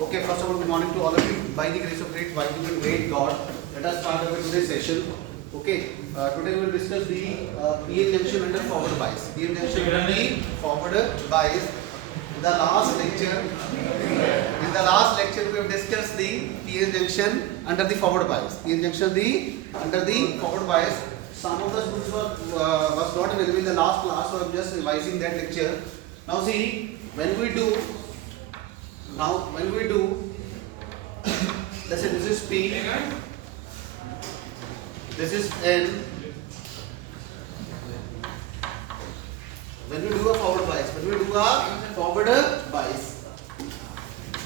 Okay, first of all, good morning to all of you. By the grace of great God, let us start our today's session. Okay, today we will discuss the PN junction under forward bias. PN junction under the forward bias. In the last lecture, we have discussed the PN junction under the forward bias. PN junction under the forward bias. Some of the students was not available in the last class, so I am just revising that lecture. Now see, when we do, let's say this is P, this is N. When we do a forward bias,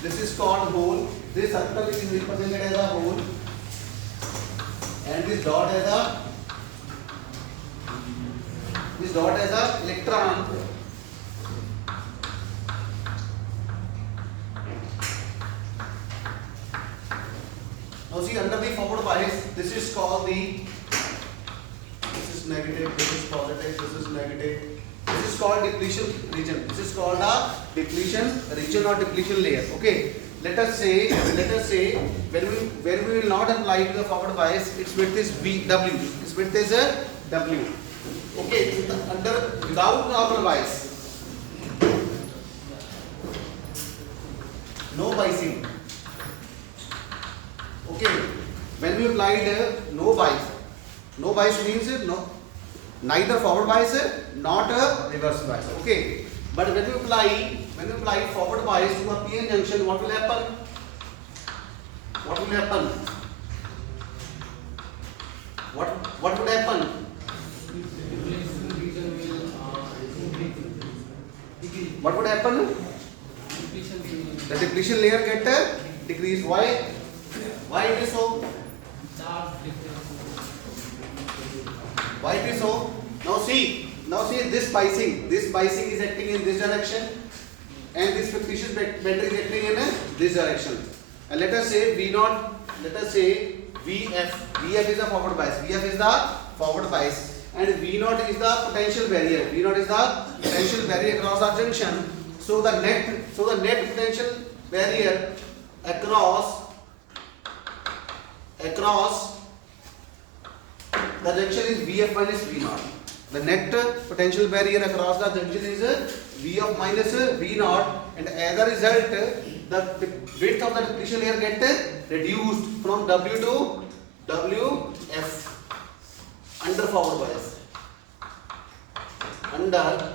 this is called hole. This circle is represented as a hole, and this dot as a electron. Now see, under the forward bias, this is called this is negative, this is positive, this is negative. This is called depletion region. This is called a depletion region or depletion layer. Okay. Let us say when we will not apply to the forward bias, its width is W. Its width is W. Okay. Without normal bias, no biasing. Okay, when we applied no bias means neither forward bias not a reverse bias. Okay, but when we apply forward bias to a PN junction, what will happen? What would happen? What would happen? The depletion layer get decreased. Why? Why it is so? Why it is so? Now see this biasing is acting in this direction, and this fictitious battery is acting in this direction. And let us say VF is the forward bias. And V0 is the potential barrier. Across our junction. So the net potential barrier across the junction is VF minus V0. The net potential barrier across the junction is VF minus V0, and as a result, the width of the depletion layer get reduced from W to WF under forward bias. Under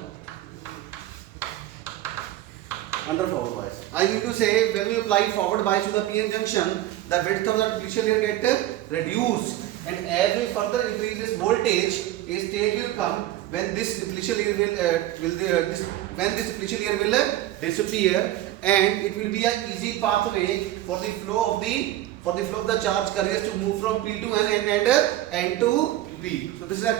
forward bias. I mean to say, when we apply forward bias to the PN junction, the width of the depletion layer get reduced, and as we further increase this voltage, a stage will come when this depletion layer will disappear, and it will be an easy pathway for the flow of the charge carriers to move from P to N and N to P. So this is the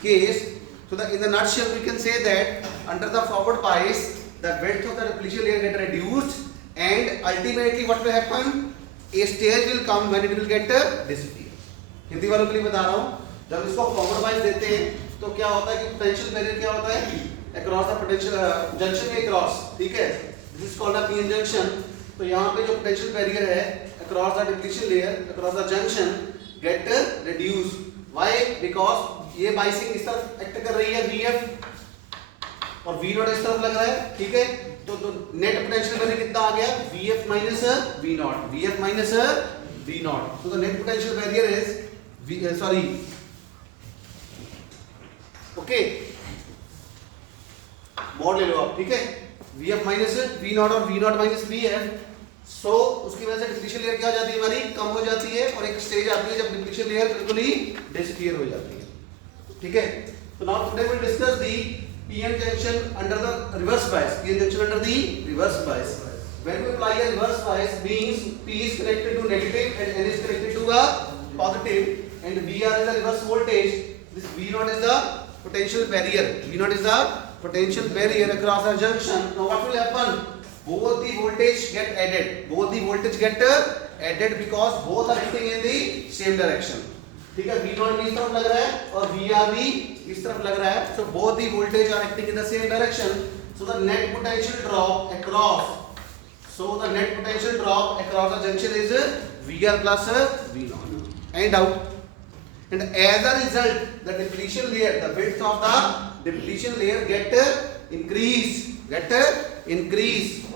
case. So in the nutshell, we can say that under the forward bias, the width of the depletion layer get reduced, and ultimately what will happen? A stage will come when it will get disappear. Hindi वालों के लिए बता रहा हूँ, जब इसको forward बाइस देते हैं तो क्या होता है कि पोटेंशियल बैरियर क्या होता है? अक्रॉस द पोटेंशियल जंक्शन के क्रॉस, ठीक है? This is called a PN junction. तो यहाँ पे जो पोटेंशियल बैरियर है across the depletion layer, across the junction get reduce. Why? Because ये बाइसिंग इस तरफ एक्ट कर रही है VF और V0 इस तरफ लग रहा है, ठीक है? तो नेट पोटेंशियल बैरियर कितना आ गया? VF minus V0. So the net potential barrier is okay, mod ले लो आप, ठीक है? VF minus V0 और V0 minus VF. सो उसकी वजह से डिप्लीशन लेयर क्या हो जाती है? हमारी कम हो जाती है, और एक स्टेज आती है जब डिप्लीशन लेयर बिल्कुल ही डिसअपीयर हो जाती है, ठीक है? तो now today we will discuss the PN junction under the reverse bias. PN junction under the reverse bias. When we apply a reverse bias, means P is connected to negative and N is connected to a positive, and VR is the reverse voltage. This V0 is the potential barrier. V0 is the potential barrier across the junction. Now what will happen? Both the voltage get added. Because both are acting in the same direction. ठीक है? V0 भी इस तरफ लग रहा है और VR भी इस तरफ लग रहा है. So both the voltage are acting in the same direction. So the net potential drop across So the net potential drop across the junction is VR plus V naught. Any doubt? And as a result, the depletion layer, the width of the depletion layer get increased,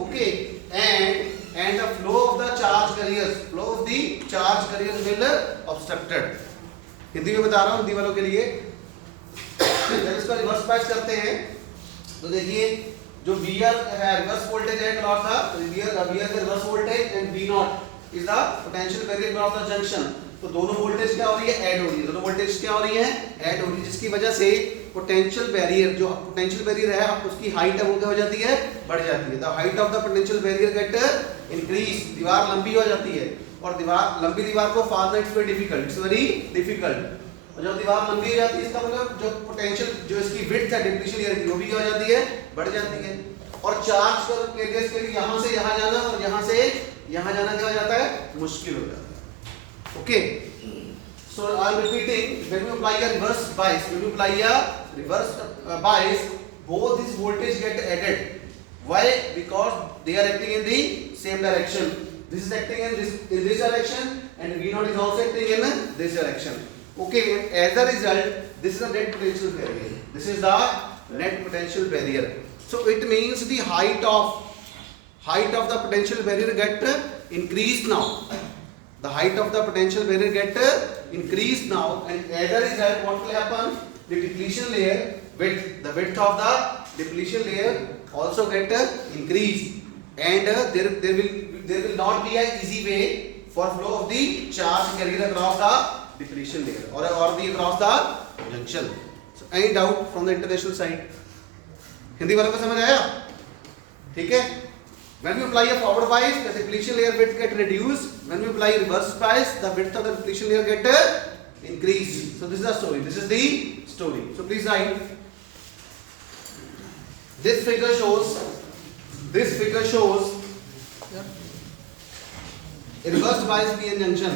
okay, and the flow of the charge carriers will obstructed. Hindi में बता रहा हूँ, हिंदी वालों के लिए जब इसका reverse पास करते हैं तो देखिए जो VR है रिवर्स वोल्टेज है क्रॉस द VR का reverse voltage and V not is the potential barrier cross the junction. तो दोनों वोल्टेज क्या हो रही है, ऐड हो रही है, दोनों वोल्टेज क्या हो रही है, ऐड हो रही है, जिसकी वजह से पोटेंशियल बैरियर जो पोटेंशियल बैरियर है उसकी हाइट है वो क्या हो जाती है, बढ़ जाती है। The height of the potential barrier get increase, दीवार लंबी हो जाती है और लंबी दीवार को फाड़ना it's very difficult, it's very difficult. और जब दीवार लंबी हो जाती है इसका मतलब जो पोटेंशियल जो इसकी विड्थ है डिप्लीशन लेयर की वो भी क्या हो जाती है, बढ़ जाती है। और चार्ज कैरियर्स के लिए यहां से यहां जाना और यहां से यहां जाना क्या हो जाता है, मुश्किल हो जाता है। Okay, so I am repeating, when you apply a reverse bias, both these voltage get added. Why? Because they are acting in the same direction. This is acting in this direction and V naught is also acting in this direction. Okay, and as a result, this is the net potential barrier. This is the net potential barrier. So it means the height of the potential barrier get increased now. The height of the potential barrier get increased now, and as a result, what will happen? The depletion layer the width of the depletion layer also get increased, and there will not be an easy way for flow of the charge carrier across the depletion layer or across the junction. So any doubt from the international side? Hindi वालों को समझ आया? ठीक है? When we apply a forward bias, the depletion layer width get reduced. When we apply reverse bias, the width of the depletion layer get increased. So this is the story. This is the story. So please write. This figure shows a reverse bias PN junction.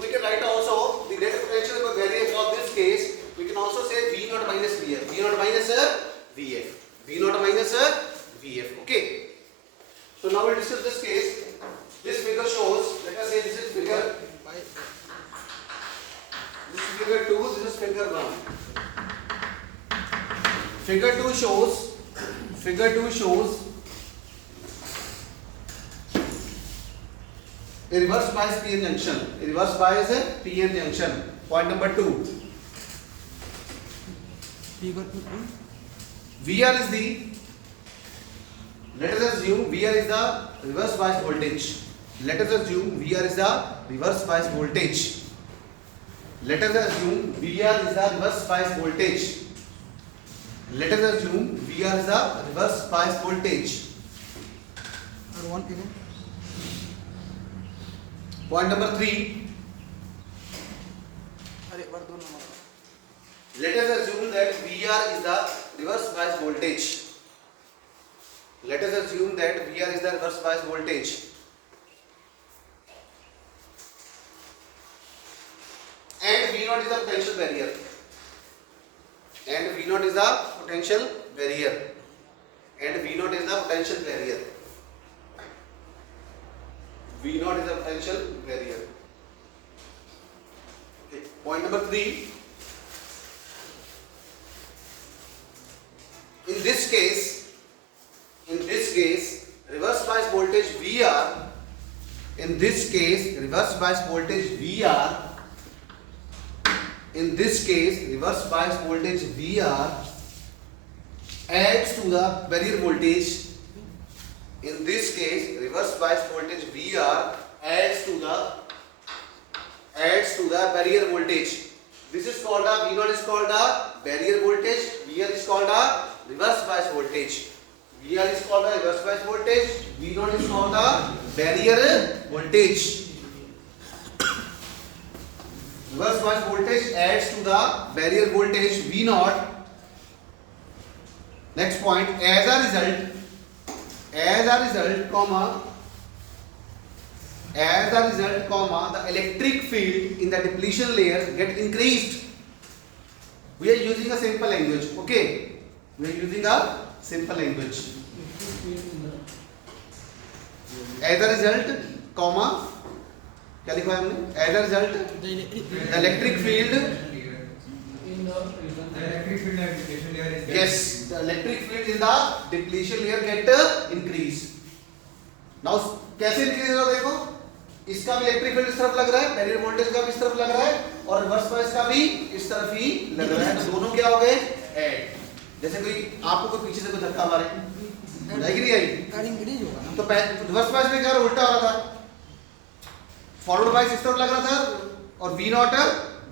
We can write also the net potential will vary across this case. We can also say V naught minus VF. V naught minus VF. V naught minus VF. Okay. So now we'll discuss this case. This figure shows. Let us say this is figure 2. This is figure 1. Figure 2 shows a reverse bias PN junction. A reverse bias PN junction. Point number 2. VR is the. Let us assume VR is the reverse bias voltage. Let us assume VR is the reverse bias voltage. Let us assume VR is the reverse bias voltage. Let us assume VR is the reverse bias voltage. Point number 3. Let us assume that VR is the reverse bias voltage. Let us assume that VR is the reverse bias voltage. And V naught is the potential barrier. And V naught is the potential barrier. And V naught is the potential barrier. V naught is a potential barrier. Okay. Point number 3. In this case, reverse bias voltage VR. In this case, reverse bias voltage VR. In this case, reverse bias voltage VR adds to the barrier voltage. In this case, reverse bias voltage VR adds to the barrier voltage. This is called V naught is called the barrier voltage. VR is called the reverse bias voltage. VR is called the reverse bias voltage. V naught is called the barrier voltage. Reverse bias voltage adds to the barrier voltage V naught. Next point, as a as a result, the electric field in the depletion layer get increased. We are using a simple language, okay? We are using a simple language. As a result, क्या लिखा है हमने? As a result, the electric field. Yes, the electric field in the depletion layer get increased. Now कैसे increase होगा देखो, इसका भी electric field इस तरफ लग रहा है, बैरियर वोल्टेज का भी इस तरफ लग रहा है और रिवर्स बायस का भी इस तरफ ही लग रहा है, तो दोनों क्या हो गए ऐड. जैसे कोई आपको कोई पीछे से कोई धक्का मारे, आएगी नहीं आएगी, तो रिवर्स बायस में क्या उल्टा हो रहा था, फॉरवर्ड बायस इस तरफ लग रहा था और वी नॉट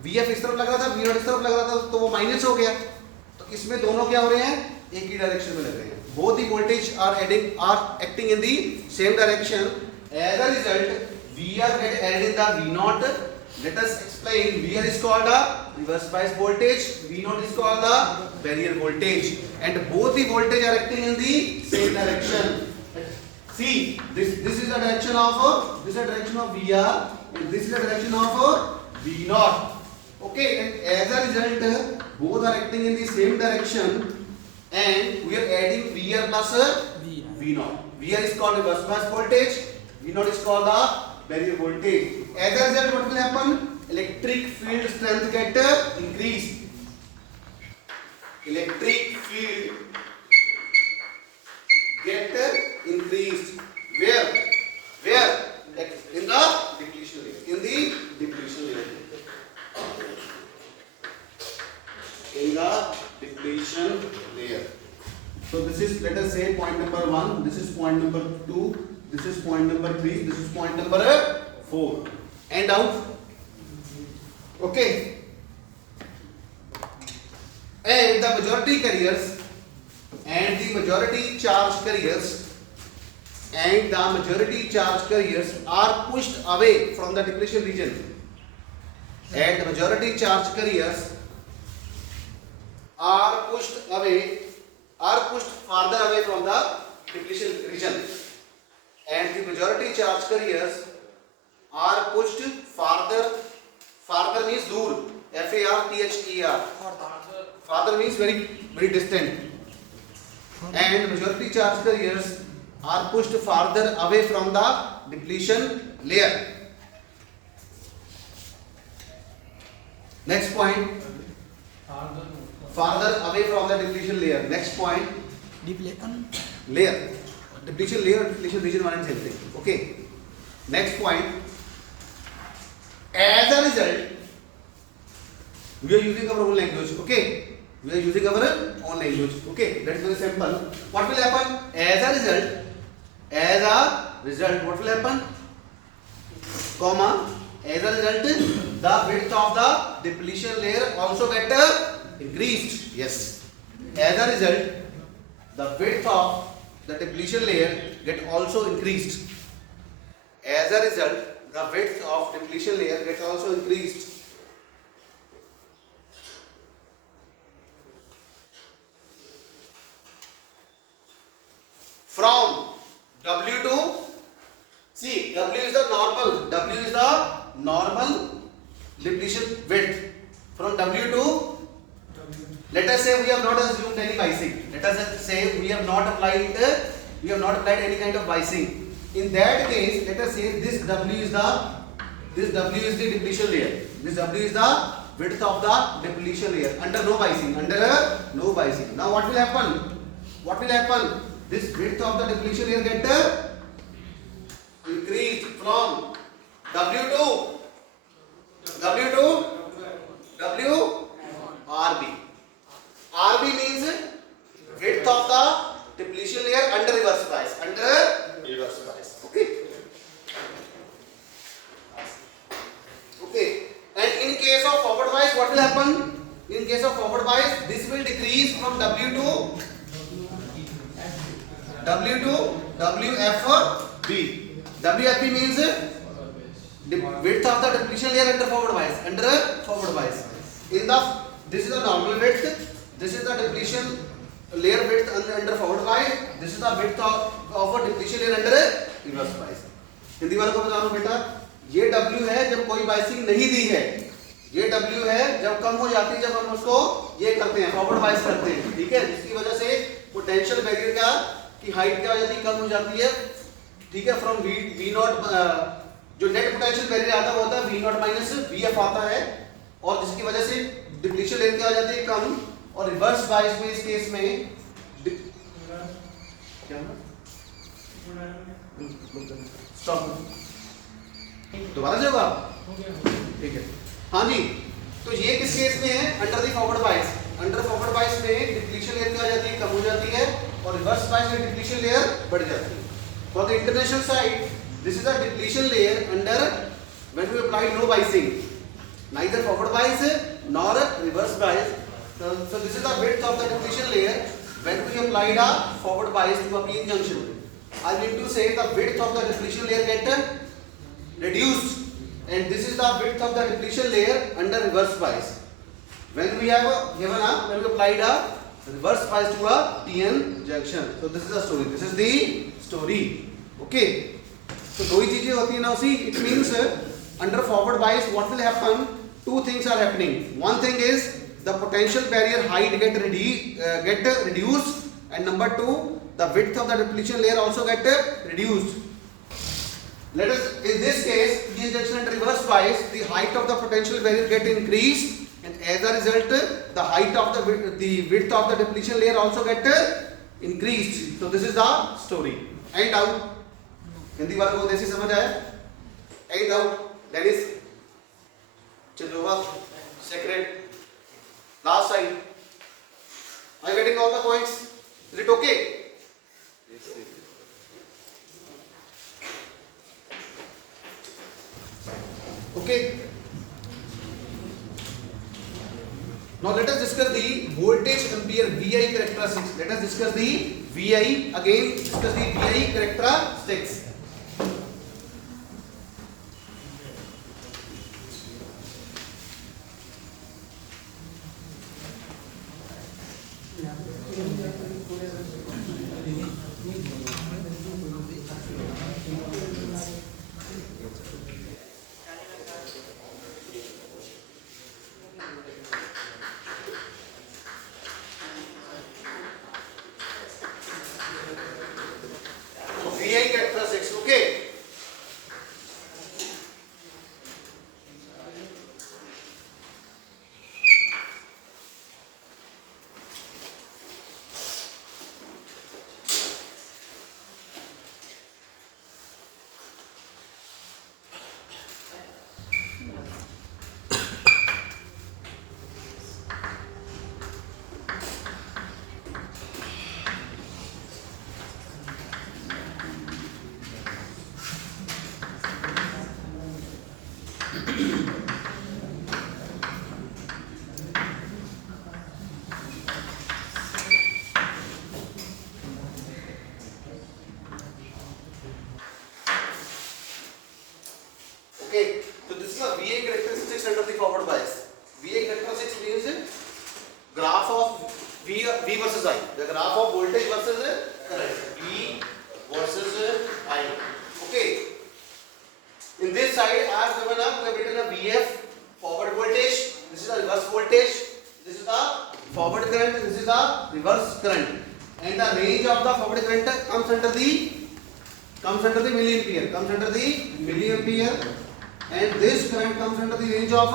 वीएफ इस तरफ लग रहा था, वी नॉट इस तरफ लग रहा था, तो वो माइनस हो गया. तो इसमें दोनों क्या हो रहे हैं, एक ही डायरेक्शन में लग रहे हैं. Both the voltage are acting in the same direction. As a result VR get added in the V naught. Let us explain. VR is called the reverse bias voltage, V naught is called the barrier voltage, and both the voltage are acting in the same direction. See, this is the direction of VR, and this is the direction of V naught. Okay, and as a result, both are acting in the same direction, and we are adding VR plus V naught. VR is called reverse bias voltage. V naught is called the barrier voltage. As a result, what will happen? Electric field strength get increased. Electric field get increased. Where? In the depletion layer. In the depletion layer. In the depletion layer. So this is, let us say, point number 1. This is point number 2. This is point number 3. This is point number 4. And out. Okay. And the majority carriers and the majority charge carriers are pushed away from the depletion region. And the majority charge carriers are pushed farther away from the depletion region. And the majority charge carriers are pushed farther means दूर, FARTHER, farther means very very distant, and majority charge carriers are pushed farther away from the depletion layer. Next point, farther away from the depletion layer. Next point, layer. Depletion layer, depletion region, one and same thing. Okay. Next point. As a result, we are using our own language. Okay. We are using our own language. Okay. That is very simple. What will happen? As a result, what will happen? Comma. As a result, the width of the depletion layer also get increased. Yes. As a result, the width of the depletion layer get also increased. As a result, the width of depletion layer gets also increased. From W to, see, W is the normal depletion width. From W to, let us say we have not assumed any biasing. Let us say we have not applied any kind of biasing. In that case, let us say this W is the depletion layer. This W is the width of the depletion layer under no biasing. Now what will happen? This width of the depletion layer get increased from W to RB. RB means width of the depletion layer under reverse bias. Okay. And in case of forward bias, what will happen? In case of forward bias, this will decrease from W to WFB. WFB means the width of the depletion layer under forward bias. This is the normal width. This is the depletion layer width under forward bias, this is the width of a depletion layer under reverse bias. Hindi वालों को बता रहा हूं बेटा, ये W है जब कोई बाइसिंग नहीं दी है, ये W है जब कम हो जाती है, जब हम उसको ये करते हैं फॉरवर्ड बाइस करते हैं, ठीक है, जिसकी वजह से पोटेंशियल बैरियर का की हाइट क्या हो जाती है, कम हो जाती है, ठीक है, फ्रॉम V नॉट जो नेट पोटेंशियल बैरियर आता है वो होता है V नॉट माइनस VF आता है, और जिसकी वजह से डिप्लीशन लेयर क्या हो जाती है, कम, और रिवर्स बाइस में इस केस में क्या स्टॉप दोबारा जवाब ठीक है। हाँ जी, तो ये किस केस में है, अंडर द फॉरवर्ड बाइस, अंडर फॉरवर्ड बाइस में डिप्लीशन लेयर क्या हो जाती है, कम हो जाती है, और रिवर्स बाइस में डिप्लीशन लेयर बढ़ जाती है। For the international side this is the depletion layer under when we apply no biasing, neither forward bias nor reverse bias. So this is the width of the depletion layer when we applied a forward bias to a p-n junction. I mean to say the width of the depletion layer get reduced, and this is the width of the depletion layer under reverse bias. When we have when we applied a reverse bias to a p-n junction. So this is the story. This is the story. Okay. So दो ही चीजें होती है ना उसी. It means under forward bias what will happen? Two things are happening. One thing is the potential barrier height get reduced, and number two, the width of the depletion layer also get reduced. Let us, in this case, p-n junction under reverse bias, the height of the potential barrier get increased, and as a result, the height of the width of the depletion layer also get increased. So this is the story. And out. Hindi वालों को देसी समझ आया? And out. That is Chandova, Sacred, last side. Are you getting all the points? Is it okay? Yes, yes. Okay. Now let us discuss the voltage ampere VI characteristics. Let us discuss the VI again. Discuss the VI characteristics. VI characteristics, okay. Okay, so this is a VA characteristics under the forward bias. VA characteristics means graph of V versus I. The graph of voltage versus current. V versus I. Okay. In this side, I have given up. We have written a VF forward voltage. This is the reverse voltage. This is the forward current. This is the reverse current. And the range of the forward current comes under the milliampere. Comes under the milliampere. And this current comes under the range of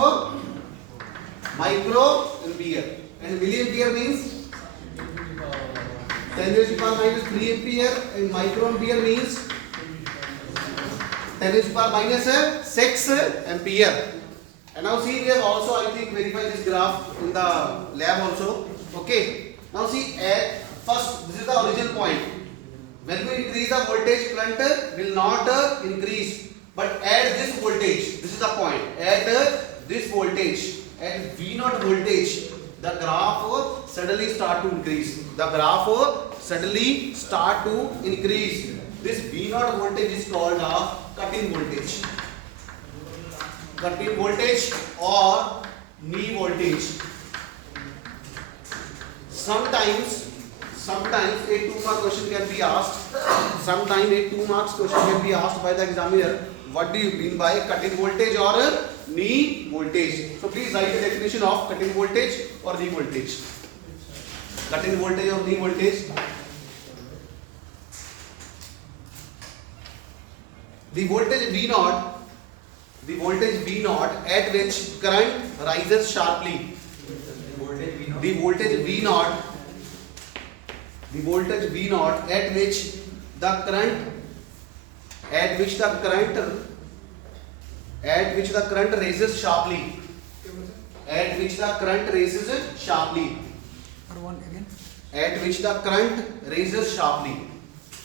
microampere. And milliampere means 10 raised to the power minus 3 ampere, and microampere means 10 raised to the power minus 6 ampere. And now see, we have also, I think, verified this graph in the lab also. Okay. Now see, first, this is the origin point. When we increase the voltage, current will not increase. But at this voltage, this is the point, at this voltage, at V0 voltage, the graph suddenly start to increase. The graph suddenly start to increase. This V0 voltage is called a cut-in voltage. Cut-in voltage or knee voltage. Sometimes sometimes a 2 mark question can be asked. Sometimes a 2 marks question can be asked by the examiner. What do you mean by cut-in voltage or knee voltage? So please write the definition of cut-in voltage or knee voltage. Cut-in voltage or knee voltage. The voltage V naught at which current rises sharply. The voltage V naught at which the current raises sharply. At which the current raises sharply. At which the current raises sharply.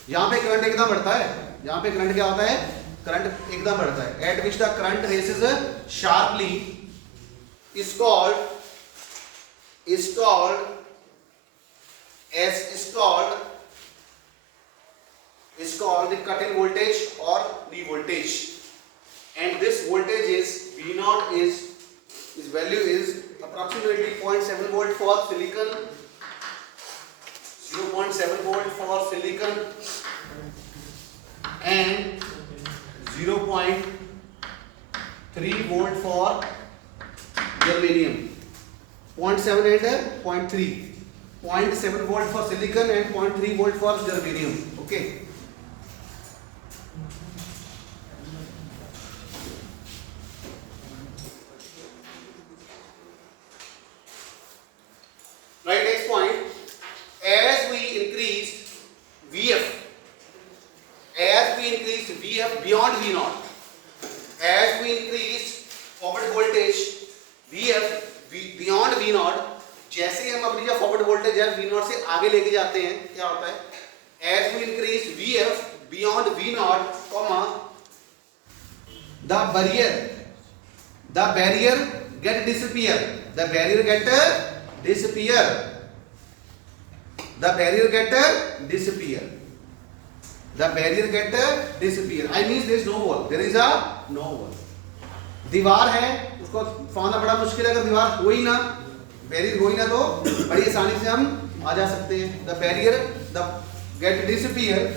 यहाँ पे current एकदम बढ़ता है. यहाँ पे current क्या होता है? करंट एकदम बढ़ता है. At which the current raises sharply is called the cut-in voltage or knee voltage. And this voltage is V naught its value is approximately 0.7 volt for silicon, 0.7 volt for silicon, and 0.3 volt for germanium. 0.7 and 0.3. 0.7 volt for silicon and 0.3 volt for germanium. Okay. Right, next point. As we increase VF beyond V naught, as we increase forward voltage VF beyond V naught, जैसे हम अपनी जो forward voltage है V naught से आगे लेके जाते हैं, क्या होता है? As we increase VF beyond V naught, the barrier get disappear. The barrier get disappear. I mean there is no wall. There is a no wall. दीवार है, उसको फाड़ना बड़ा मुश्किल है. अगर दीवार हो ही ना, बैरियर हो ही ना, तो बड़ी आसानी से हम आ जा सकते हैं. The barrier get disappear,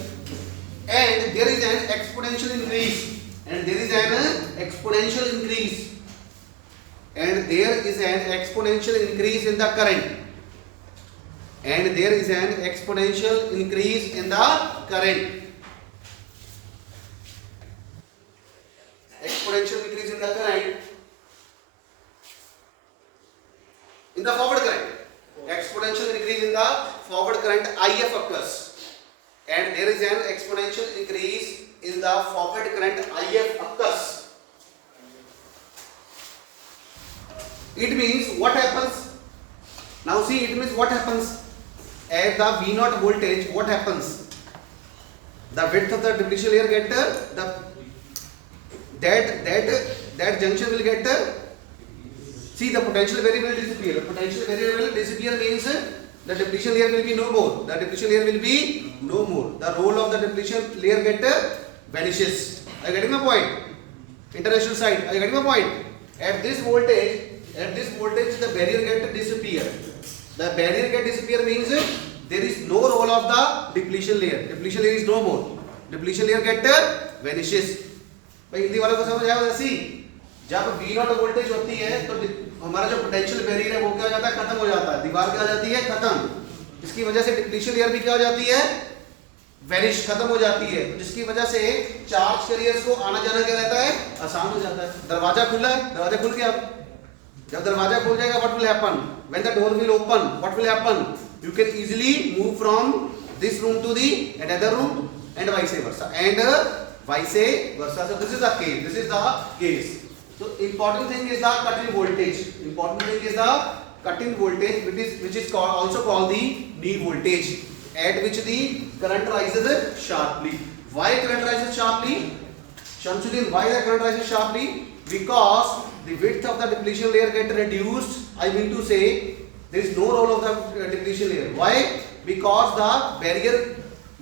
and there is an exponential increase. And there is an exponential increase in the current. Exponential increase in the current in the forward current. Exponential increase in the forward current IF occurs, and there is an exponential increase in the forward current IF occurs. It means what happens? Now see, it means what happens at the V naught voltage. What happens? The width of the depletion layer get that junction will get see, the potential variable will disappear. The potential variable will disappear means the depletion layer will be no more. The role of the depletion layer get vanishes. Are you getting my point? International side. Are you getting my point? At this voltage the barrier get disappear. The barrier get disappear means there is no role of the depletion layer. Depletion layer is no more. Depletion layer get vanishes. भाई हिंदी वालों को समझ आया? वैसे जब V not voltage होती है तो हमारा जो पोटेंशियल बैरियर है वो क्या हो जाता है? खत्म हो जाता है. दीवार क्या हो जाती है? खत्म. इसकी वजह से डिप्लीशन लेयर भी क्या हो जाती है? वैनिश, खत्म हो जाती है. जिसकी वजह से चार्ज कैरियर्स को आना जाना क्या रहता है? आसान हो जाता है. दरवाजा खुला है, दरवाजा खुल गया. जब दरवाजा खुल जाएगा what will happen? When the door will open what will happen? You can easily move from this room to the another room and vice versa. So this is the case. So important thing is the cut-in voltage. Which is also called the knee voltage, at which the current rises sharply. Why current rises sharply? Shamsuddin, why the current rises sharply? Because the width of the depletion layer get reduced. I mean to say there is no role of the depletion layer. Why? Because the barrier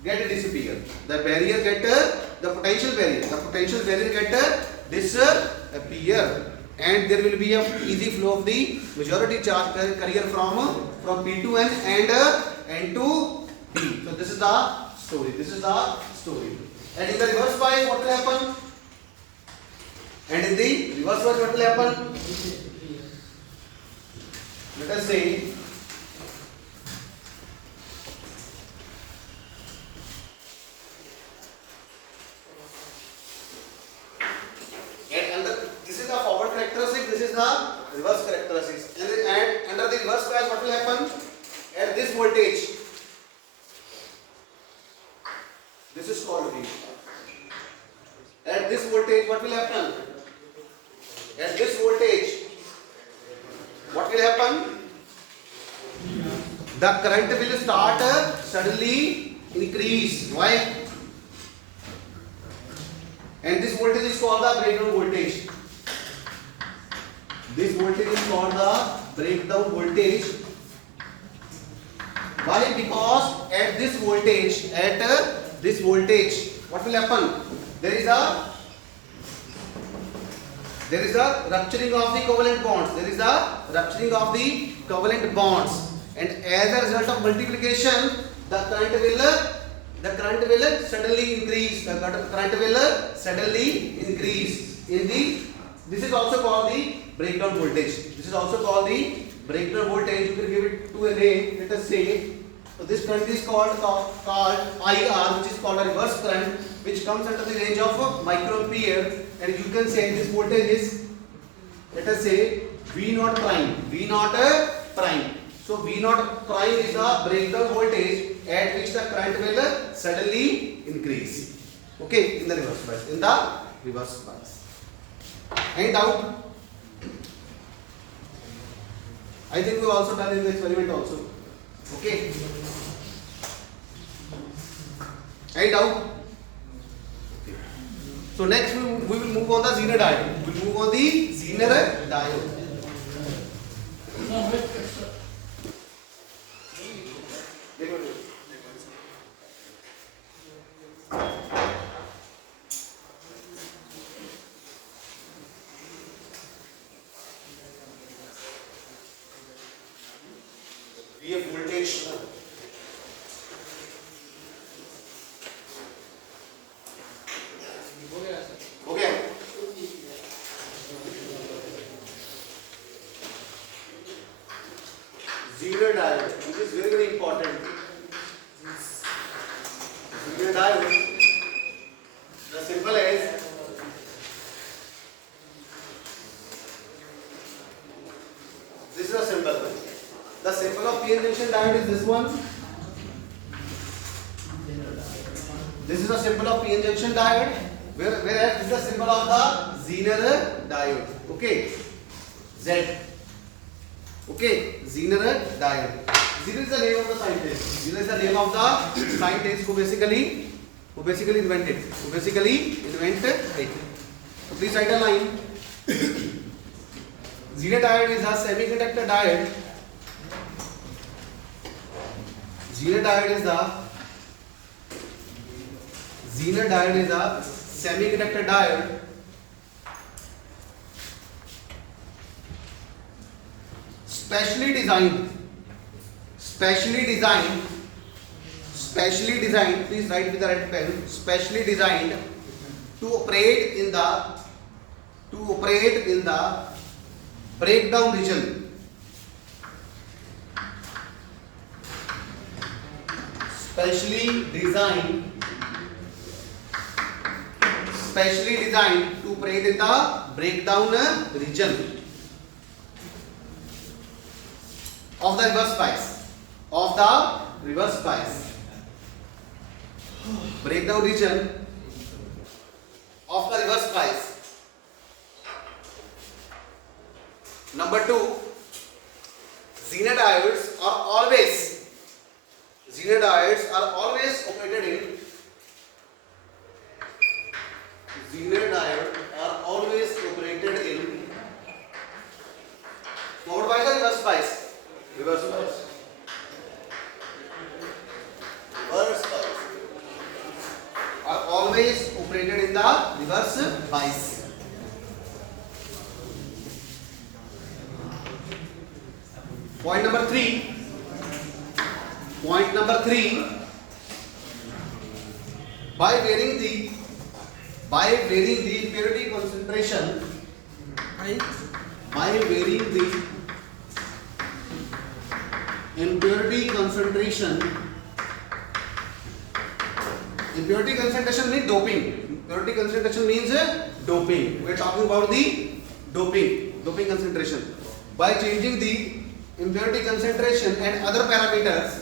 get disappear. The potential barrier get disappear, and there will be a easy flow of the majority charge carrier from P to N and N to B. So this is the story. This is the story. And in the reverse bias, what will happen? And in the reverse bias, what will happen? Let us say this is the forward characteristic, this is the reverse characteristics. And under the reverse bias, what will happen? At this voltage, this is called V. At this voltage, what will happen? At this voltage, what will happen? The current will start suddenly increase. Why? And this voltage is called the breakdown voltage. This voltage is called the breakdown voltage. Why? Because at this voltage, what will happen? There is a rupturing of the covalent bonds. There is a rupturing of the covalent bonds, and as a result of multiplication, the current will suddenly increase. The current will suddenly increase. This is also called the breakdown voltage. This is also called the breakdown voltage. You can give it to a name. Let us say, so this current is called IR, which is called a reverse current, which comes under the range of microampere, and you can say this voltage is, let us say, V0 prime. V0 prime. So V0 prime is the breakdown voltage at which the current will suddenly increase. Okay, in the reverse bias. In the reverse bias. Any doubt? I think we also done in the experiment also. Okay. Any doubt? Okay. So next we will move on the Zener diode. We will move on the Zener diode. VF voltage. Okay. Zener diode, which is very, very important. Zener diode, the symbol is this is the symbol. The symbol of PN junction diode is this one. This is the symbol of PN junction diode, whereas this is the symbol of the Zener diode. Okay, Z. Okay, Zener diode. Zener is the name of the scientist. Zener is the name of the scientist who basically invented it. So please write a line. Zener diode is a semiconductor diode. Zener diode is a semiconductor diode specially designed, please write with the red pen, specially designed to operate in the breakdown region. Specially designed to operate in the breakdown region of the reverse bias. Breakdown region of the reverse bias. Number 2, Zener diodes are always operated in followed by the reverse bias. Reverse bias are always operated in the reverse bias. Point number 3. by varying the impurity concentration, by varying the impurity concentration means doping. Impurity concentration means doping. We are talking about the doping concentration. By changing the impurity concentration and other parameters,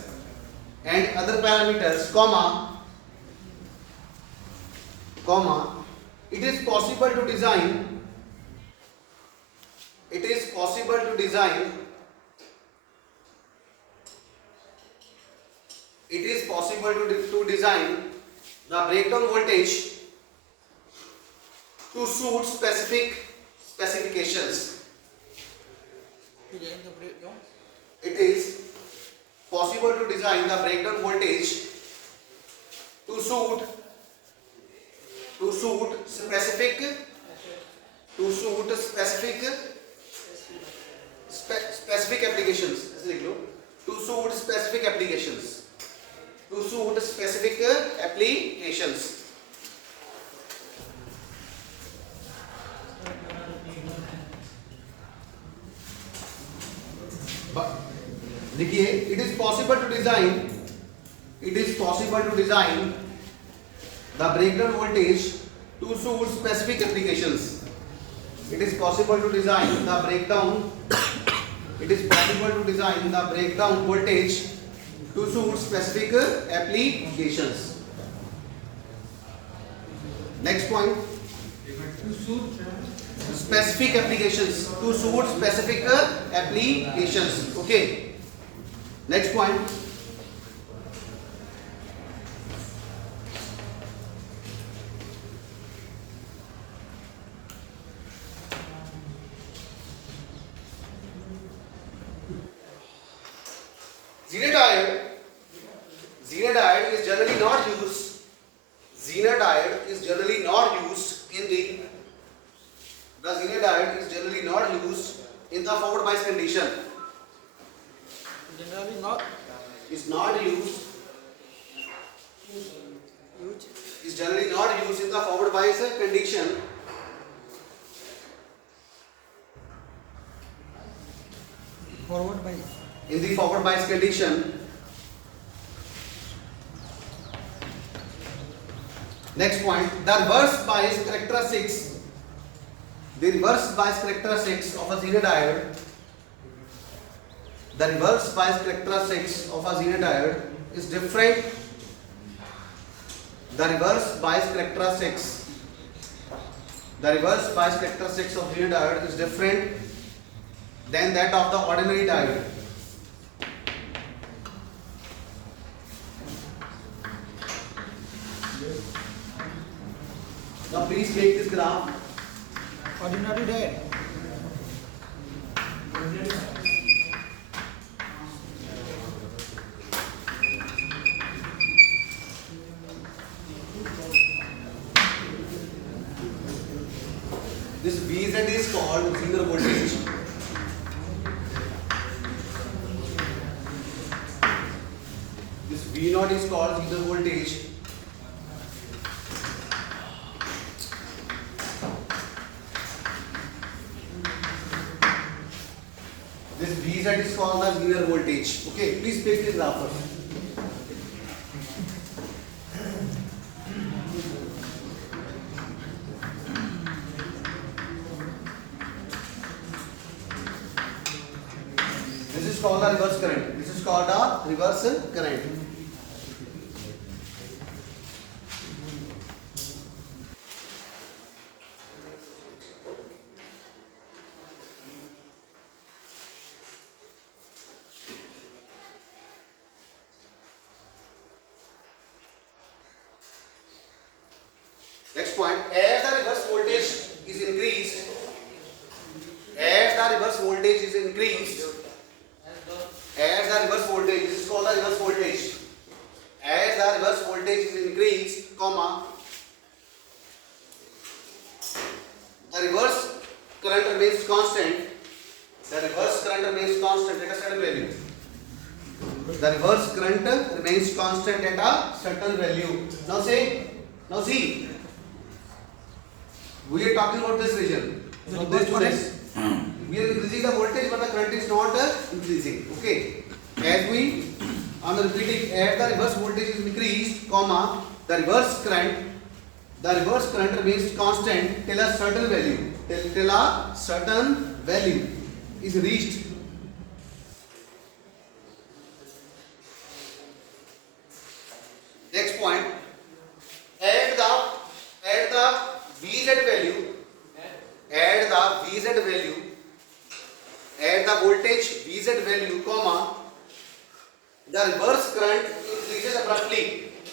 comma, it is possible to design the breakdown voltage to suit specific specifications. It is possible to design the breakdown voltage to suit specific applications. ऐसे लिख लो, to suit specific applications. देखिए, it is possible to design the breakdown voltage to suit specific applications. It is possible to design the breakdown voltage to suit specific applications. Next point, specific applications, to suit specific applications. Okay. Next point, Zener diode is generally not used. Zener diode is generally not used in the forward bias condition. Is generally not used in the forward bias condition. In the forward bias condition. Next point, the reverse bias characteristics of a Zener diode. The reverse bias characteristics of a Zener diode is different. The reverse bias characteristics of Zener diode is different than that of the ordinary diode. Now please make this graph. Ordinary diode. This VZ is called Zener voltage. This V0 is called Zener voltage. This VZ is called the Zener voltage. Okay, please take the graph first. This is called the reverse current. This is called a reverse current. Next point, as the reverse voltage is increased, this is called the reverse voltage. As the reverse voltage is increased, comma, the reverse current remains constant. At a certain value. The reverse current remains constant at a certain value. Now say Now see, we are talking about this region. So this to this. We are increasing the voltage, but the current is not increasing. Okay. As we, I am repeating, as the reverse voltage is increased, comma, the reverse current remains constant till a certain value. Till a certain value is reached. Next point. Add the VZ value. Add the VZ value. Add the voltage VZ value, comma. The reverse current increases abruptly.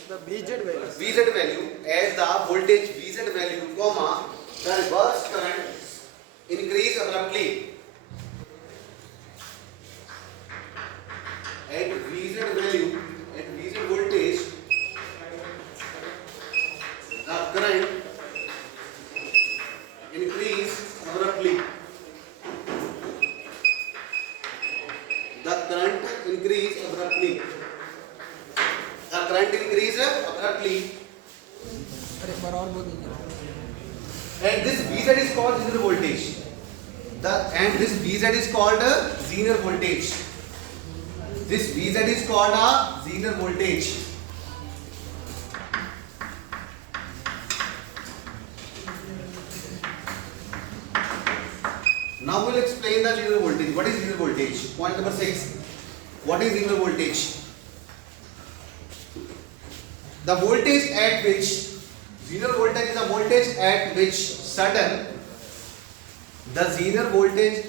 The BZ value. VZ value. Add the voltage VZ value, comma. The reverse current increase abruptly. At VZ value, at VZ voltage, the current increase abruptly. The current increase abruptly. The current increase abruptly. अरे एक बार और बोल दीजिए. And this VZ is called Zener voltage. And this VZ is called a Zener voltage. This VZ is called a Zener voltage. Now we'll explain the Zener voltage. What is Zener voltage? Point number 6. What is Zener voltage? The voltage at which Zener voltage is a voltage at which sudden. The Zener voltage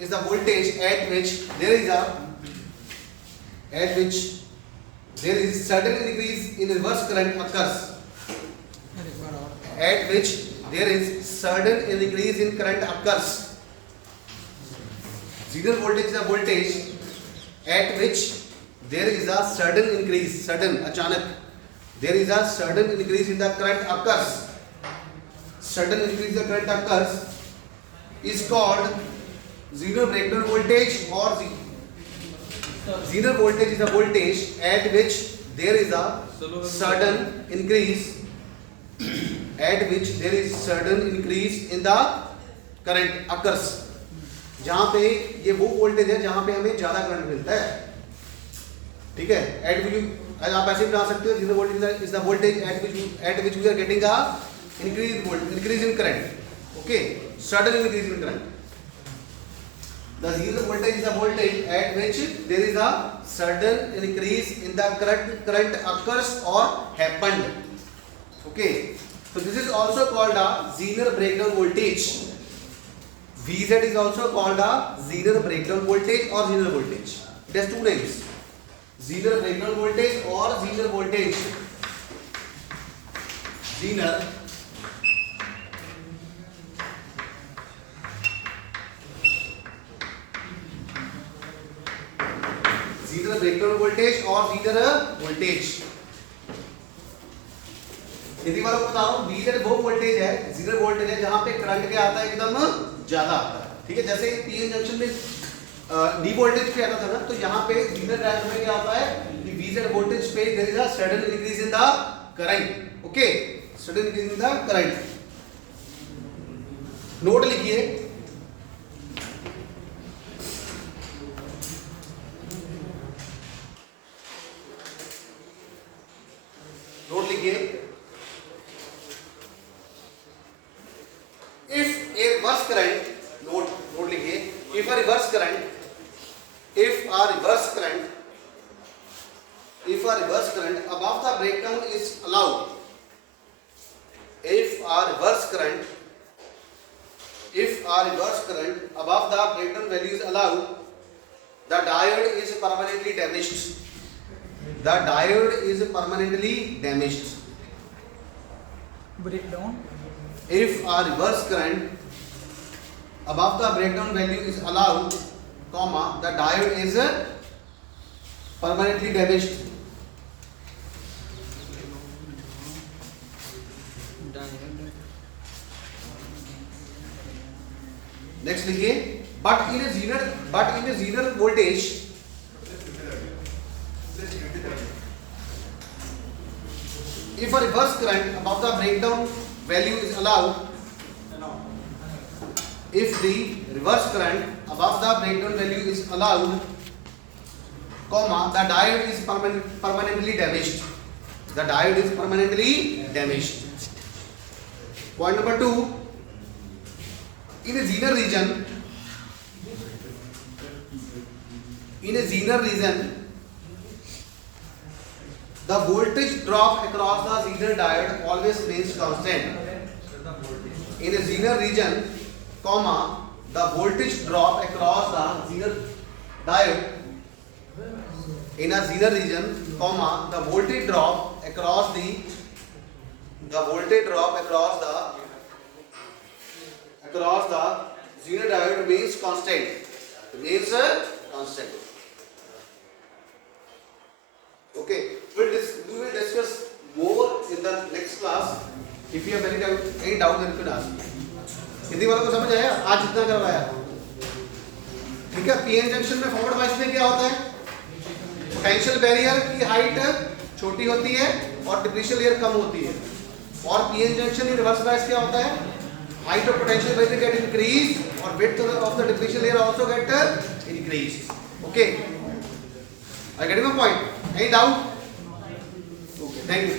is the voltage at which there is sudden increase in reverse current occurs. अरे एक बार और. At which there is sudden increase in current occurs. Zener voltage is a voltage at which there is a sudden increase, sudden, अचानक. There is a sudden increase in the current occurs. Sudden increase in the current occurs is called Zener breakdown voltage or Zener voltage is a voltage at which there is a sudden increase in the current occurs. जहाँ पे ये वो voltage है जहाँ पे हमें ज्यादा current मिलता है. ठीक है. आप ऐसे बना सकते हो. Zener voltage is the voltage at which we are getting a increase in current. Okay, sudden increase in current. The Zener voltage is a voltage at which there is a sudden increase in the current occurs or happened. Okay, so this is also called a Zener breakdown voltage. VZ is also called a Zener breakdown voltage or Zener voltage. It has two names. Zener breakdown voltage or Zener voltage. Zener breakdown voltage or Zener voltage. यदि वालों को बताओ VZ वो voltage है, Zener voltage है जहां पे current क्या आता है एकदम ज्यादा आता है. ठीक है. जैसे पीएन जंक्शन में डी वोल्टेज पे आता था ना, तो यहाँ पे Zener डायग्राम में क्या आता है कि VZ वोल्टेज पे there is a sudden increase in the current. Okay, sudden increase in the current. Note लिखिए. नोट लिखिए. If a reverse current, note लिखिए. If a reverse current above the breakdown is allowed. If a reverse current above the breakdown value is allowed, the diode is permanently damaged. The diode is permanently damaged. Breakdown. If a reverse current above the breakdown value is allowed, comma, the diode is permanently damaged. Next लिखिए. But in a Zener voltage, if a reverse current above the breakdown value is allowed, if the reverse current above the breakdown value is allowed, comma, the diode is permanently damaged. The diode is permanently damaged. Point number 2, in a Zener region, the voltage drop across the Zener diode always remains constant. In a Zener region, comma, the voltage drop across the Zener diode, in a Zener region, comma, the voltage drop across the Zener diode remains constant. Okay, we will discuss more in the next class. If you have any doubt, then you can ask. Hindi वालों को समझ आया? आज जितना करवाया, ठीक है। PN junction में फॉरवर्ड बायस में क्या होता है? पोटेंशियल बैरियर की हाइट छोटी होती है और डिफरेंशियल लेयर कम होती है। और PN junction in reverse bias क्या होता है? Height of potential barrier get increased और width of the differential layer also get increased. Okay, are you getting my point? Any doubt? Okay, thank you.